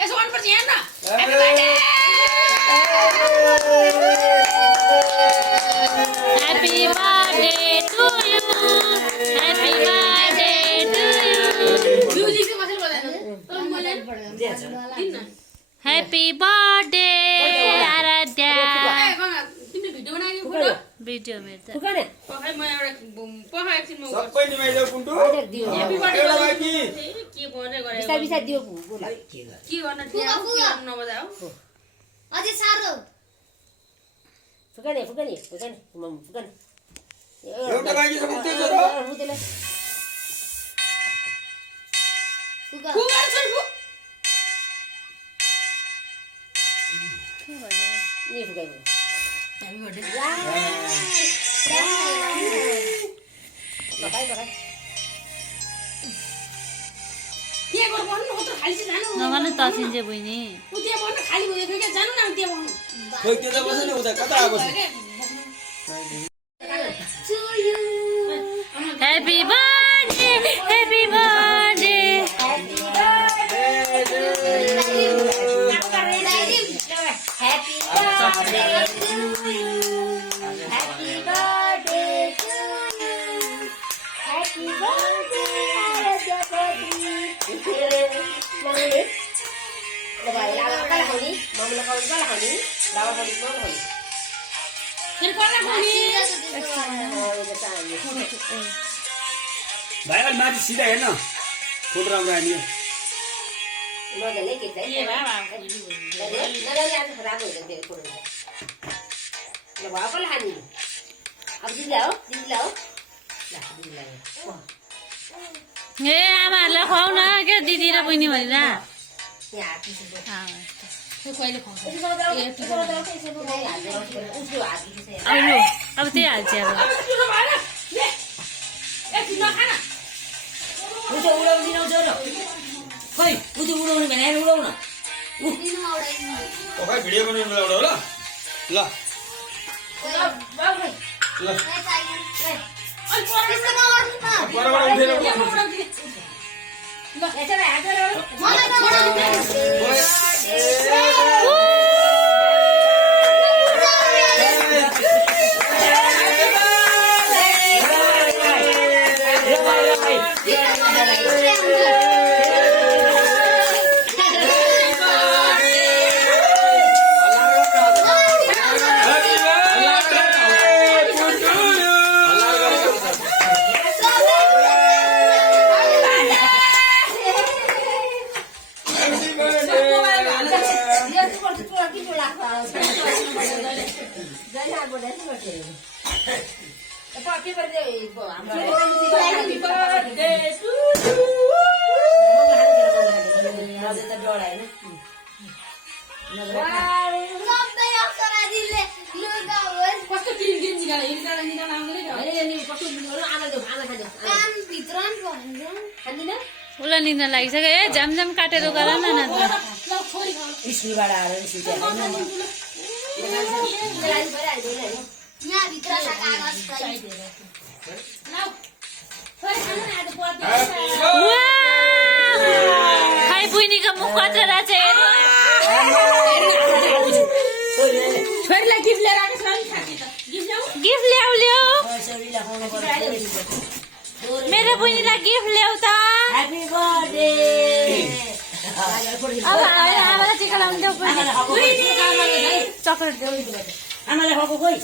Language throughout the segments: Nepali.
यसो गर्नुपर्छ यहाँ न happy birthday Happy birthday to you. Happy birthday to you. Music चाहिँ कसरी बजाएको तर मैले दिन न Happy birthday आराध्या ए गंगा तिमीले भिडियो बनाएको फोटो भिडियो मेरो त पखाइ म एउटा पखा एकछिनमा सबै निमाइदेऊ कुन्टु ह्यापी बर्थडे एउटा बाँकी के गर्ने गरे बिस्तारै दियो बोला के गर्न थिए नबजाऊ अझै साह्रो फुकाने फुकाने फुकाने फुकाने एउटा बाँकी छ मुक्ति छ र मुतेले फुका कुगार छ फु नि फुकाइयो ह्यापी बर्थडे बकाई बकाई के गर भन्नु उत्र खाली चाहिँ जानु नगर्नु तर्सिन्छ बहिनी उ त्यहाँ भन्नु खाली भयो क्या जानु न त्यहाँ भन्नु खोइ त्यो त बस्छ नि उता कता आएको छ Happy birthday Happy birthday Happy birthday to you. Happy birthday to you. Happy birthday, Arajapati. Nangis. Lepas lama kali kali, mama nak kau kali kali, lama kali mama kali. फेरि कला खोली भाइ अलि माथि सिधा हेर्न फोटो राम्रो आयो नि मजाले खिच्दै के भए नगरी आज राम्रो हुन्छ मेरो फोटो ल भयो कसले खाने अब दिदीलाई हो ल दिदीलाई ए आमाहरूलाई खुवाउ न के दिदी र बहिनी भनेर यहाँ हात पिसेको कहिले खुवाउँछ उसको हात पिसेको आउनु अब त्यही हाल्छ अब अब चुलो भएर ले एकछिन नखान उठो उडाउनु दिनुहुन्छ न खै उठो उडाउने भने उडाउन खै भिडियो बनाउनु एउटा ल ल ल परबाट उठेर कस्तो क्रिम क्रिम निकाल्यो निकाल्न आउँदैन उसलाई निन्द्रा लागिसक्यो ए झ्यामझ्याम काटेर गर न नत्र स्कुलबाट आएर खै बहिनीको मुख कचरा चाहिँ छोरीलाई गिफ्ट लिएर आएको छ नि खाने त गिफ्ट ल्याउ ल्याउ मेरो बहिनीलाई गिफ्ट ल्याउ त Happy birthday. अब आमालाई टिका लाउनु देऊ चक्लेट देऊ आमाले खाएको खोइ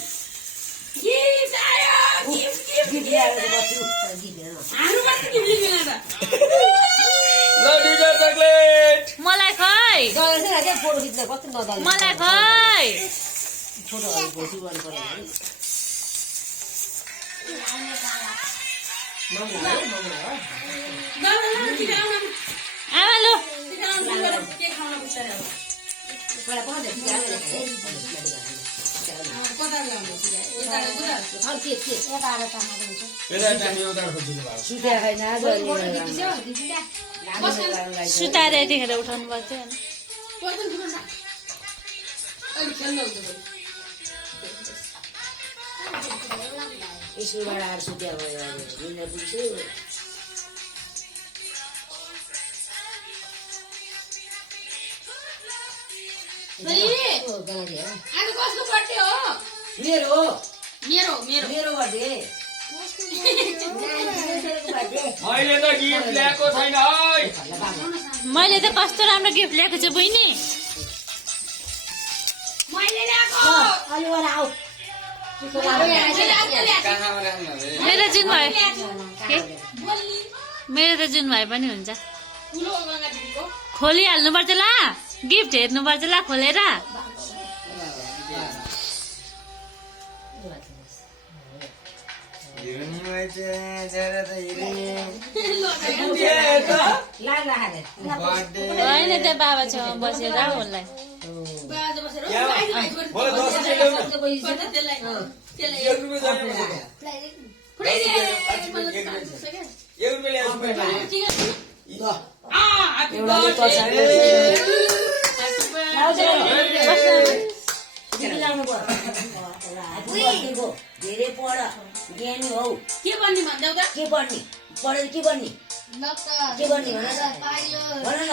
गिफ्ट आयो गिफ्ट गिफ्ट ल्याएर बस्छु हाम्रो मात्र गिफ्ट लिनु त ल दिदा चकलेट मलाई खै फोटो खिच्न कस्तो नदाल मलाई खै फोटोहरू भोजु गर्नु पर्यो आमा लु के खाउन बिचार कता ल्याउने यता जाने उता खोजिनु भएको सुत्या छैन सुताएर यतिखेर उठाउनु पर्छ स्कुलबाट आएर सुत्या भयो निन्द्रा पुग्छु छोरी गनाले हो आज कसको बर्थडे हो मेरो मेरो मेरो मेरो बर्थडे मैले त गिफ्ट ल्याएको छैन है। मैले त कस्तो राम्रो गिफ्ट ल्याएको छु बहिनी। मैले ल्याएको अलि वाला आऊ कहाँमा राख्नु अरे? मेरो जुन भयो बोल्नी मेरो त जुन भए पनि हुन्छ। ठुलो गङ्गा दिदीको खोलिहाल्नुपर्छ ल, गिफ्ट हेर्नुपर्छ ल खोलेर। लाग राखे होइन त्यो बाबा छेउमा बसेर उसलाई बाजा बसेर मलाई 10 रुपियाँ ल्याउनु। त्यसलाई 1 रुपियाँ चाहियो मलाई। खुडाइदिए 1 रुपियाँ ल्याएको छु मैले। धेरै पढ ज्ञानी हौ के भन्ने भन्दै त के बन्ने पढेर के बन्ने के बन्ने भन न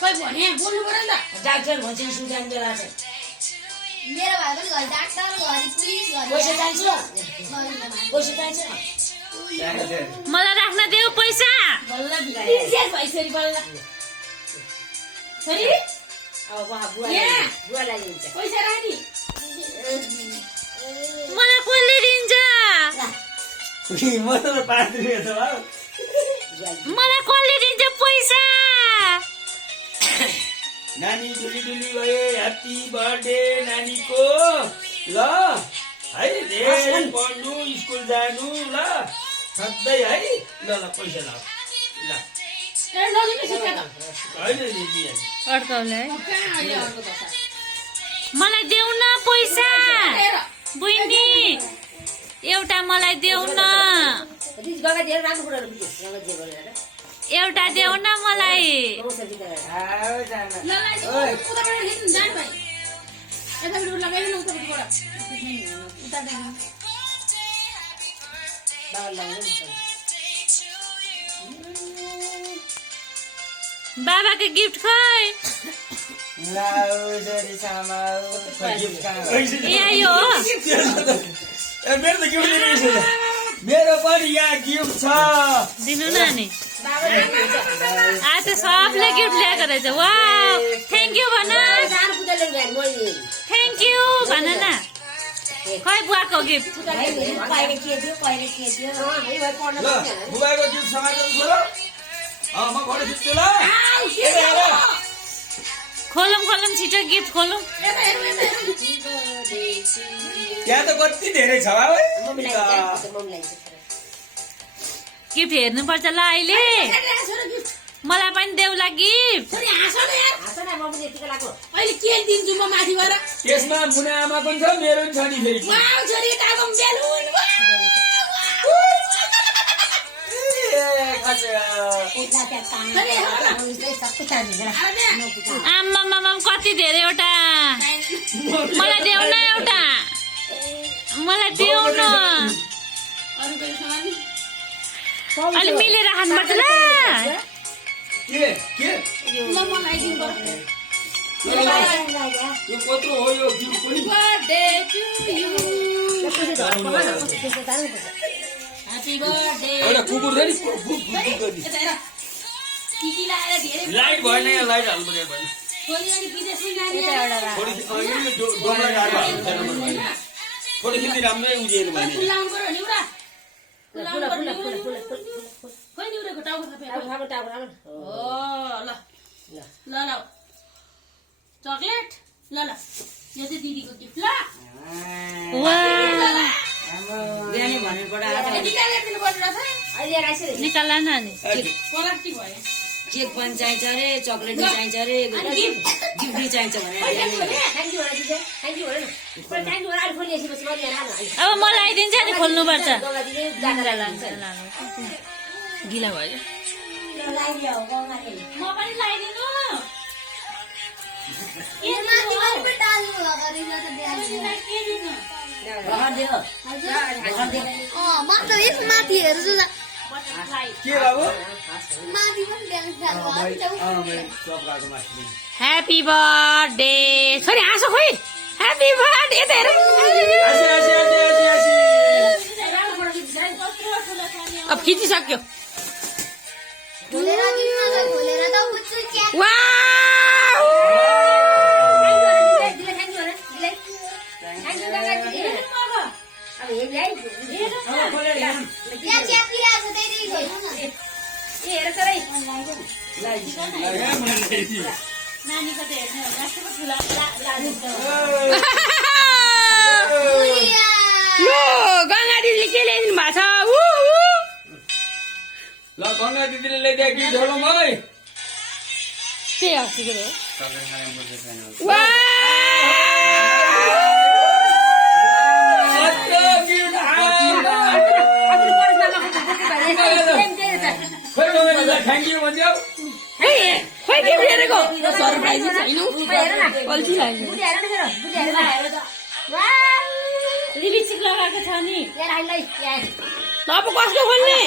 खै भने बोल्नु पर्यो नि त डाक्टर भन्छ सुजान बेला चाहिँ मेरो भाइ पनि घर डाक्टर घरि पुलिस पैसा चाहिन्छ पैसा चाहिन्छ मलाई राख्न देऊ पैसा। बल्ल बिगारे भइसरी बल्ल छोरी अब बुवालाई दिन्छ पैसा राख्ने मलाई कसले दिन्छ? मलाई 5 रुपियाँ छ भाउ। मलाई कसले दिन्छ पैसा? नानी ठुली भयो। ह्याप्पी बर्थडे नानीको। ल है धेरै पढ्नु स्कुल जानु ल सधैँ है। ल पैसा ल ल ए नदिनु सिक्का त होइन दिदी अड्काउले है। कहाँ अहिले अर्को दशा मलाई देऊ न पैसा हेर बहिनी, एउटा मलाई देऊ न, गगा दिएर राम्रो कुराहरू बुझ्यो गगा दिएर गरेर एउटा देऊ न मलाई। औषधि गरेर ल उताबाट हिँड्नु जानु भाइ यताबाट लगाइदिनु उताबाट उता बाबा लगाउनु बाबाको गिफ्ट खै यहाँ यो हो। मेरो त गिफ्ट दिनु। मेरो पनि यहाँ गिफ्ट छ। दिनु न नि। आज सबले गिफ्ट ल्याएको रहेछ। वाउ थ्याङ्क यू भन, सानो पूजा ल्याउनु गयो मैले थ्याङ्क यू भन न। खै बुवाको गिफ्ट कहिले के दियो कहिले के दियो है भाइ पढ्न ल बुबाको गिफ्ट समाजको छोरो। म फोटो खिच्छु ल। खोलौँ खोलौँ छिटो गिफ्ट खोलौँ। त्यहाँ त कति धेरै छ भाउ। मम्मीलाई गिफ्ट हेर्नुपर्छ ल अहिले। मलाई पनि देउला गिफ्ट। छोरी हाँस न यार हाँस न मम्मीले यतिको लाग्यो अहिले के दिन्छु म माथि गएर त्यसमा मुना आमा पनि छ मेरो पनि छ नि फेरि। वाउ छोरी टाउको बेलुन आम्मामामा कति धेरैवटा। मलाई देऊ न एउटा, मलाई देऊ न। अलि मिलेर खानुपर्छ ल। के ल म लगाइदिनु पर्यो यो कत्रो हो यो गिफ्ट पनि। Birthday to you happy birthday एउटा कुकुर छ नि फुक गर्ने। यता हेर किकी लाएर धेरै लाइट भएन यहाँ लाइट हाल्नु पर्यो भने। छोरी अनि विदेशमा नानी थोडी डोमलाई गाडी हाल्नु छैन भने। थोडी फेरि राम्रै उजेर भने। फुलाउनु पर्यो नि उरा फुल खोइ नि उरेको टाउको थपे टाउको टाउको ओ ल ल ल चकलेट ल ल यो चाहिँ दिदीको गिफ्ट ल बिहानै भन्नु पर्यो निकालेर दिनु पर्छ अहिले राखेर निकाल न नि। प्लास्टिक भयो केक पनि चाहिन्छ अरे चक्लेट पनि चाहिन्छ अरे गिफ्ट पनि चाहिन्छ भने थ्याङ्क यू होला दिदी थ्याङ्क यू होला न थ्याङ्क यू होला अहिले खोलिएपछि मैले अब मलाई आइदिन्छ नि खोल्नुपर्छ। गगा दिदी जाँदा लान्छ गिला भयो। लगाइदियो गगाले म पनि लगाइदिनु। माथि पनि डाल्नु अगाडि त बिहान के दिनु? गगादियो म त यस माथि हेर्छु ल के बाबु? माथि पनि ड्यान्स चप्काको मासु ह्याप्पी बर्थडे छोरी हाँसो खोइ ह्याप्पी बर्थडे त हेर अब खिचिसक्यो खोलेर किन खोलेर त बुझ्छु क्या वाउ या च्यापिरा छ त्यही खोल्नु न नानीको त हेर्नु होला ठुला लो गङ्गा दिदीले के ल्याइदिनु भएको छ ल गङ्गा दिदीले ल्याइदिए कि ढोलमै के अस्तिको हो थ्याङ्क यू भनिदेऊ खोइ के हेरेको सरप्राइज छैन कल्ती लाग्यो लिपस्टिक लगाएको छ नि अब कसले खोल्ने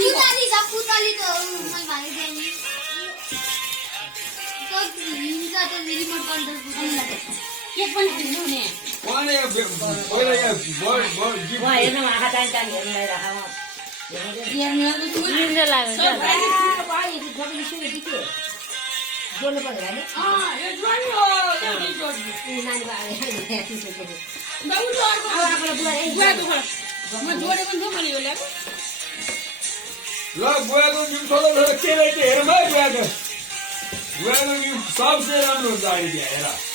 पुतली छ पुतली त मैले भनेको नि त हिँड्छ त रिमोट कन्ट्रोल पुतली के पनि खेल्नु नि उहाँले पहिला यहाँ गिफ्ट निन्द्रा लाग्यो ल बुवाको गिफ्ट खोलो के रहेछ हेरौँ है बुवाको गिफ्ट सबसे राम्रो हुन्छ अहिले त्यहाँ हेर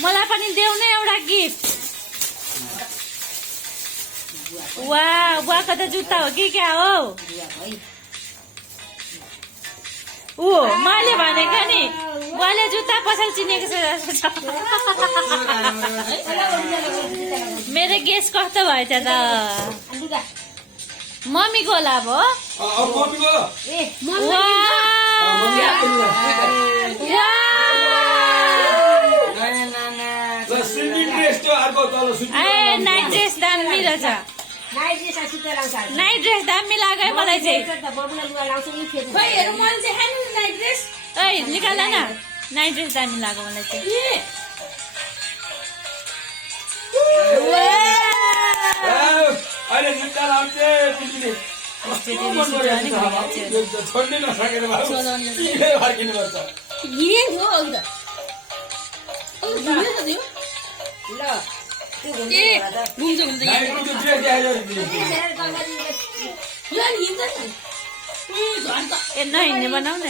मलाई पनि देऊ न एउटा गिफ्ट वा बुवाको त जुत्ता हो कि क्या हो ऊ मैले भनेको नि बुवाले जुत्ता पसल चिनेको छ जस्तो छ मेरो गेस कस्तो भएछ त मम्मीको होला अब नाइट ड्रेस दामी रहेछ नाइट ड्रेस दामी लाग्यो मलाई चाहिँ ऐ निकाल न नाइट ड्रेस दामी लाग्यो मलाई चाहिँ अहिले जुत्ता लाउँछ छोड्नै नसकेर फर्किनु पर्छ ए नहिँड्ने बनाऊ न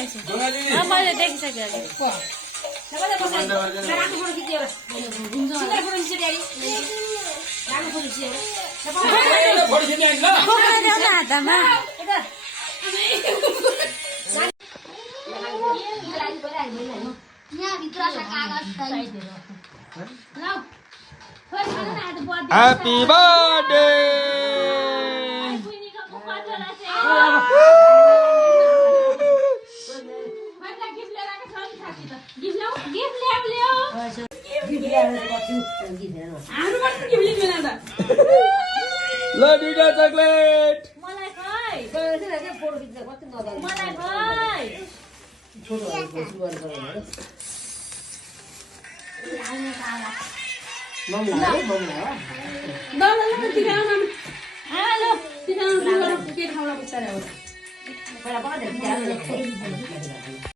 मैले देखिसकेँ हातमा यहाँ भित्र छ कागज Happy birthday! ल दुईटा चकलेट के खाउला बिचारा हो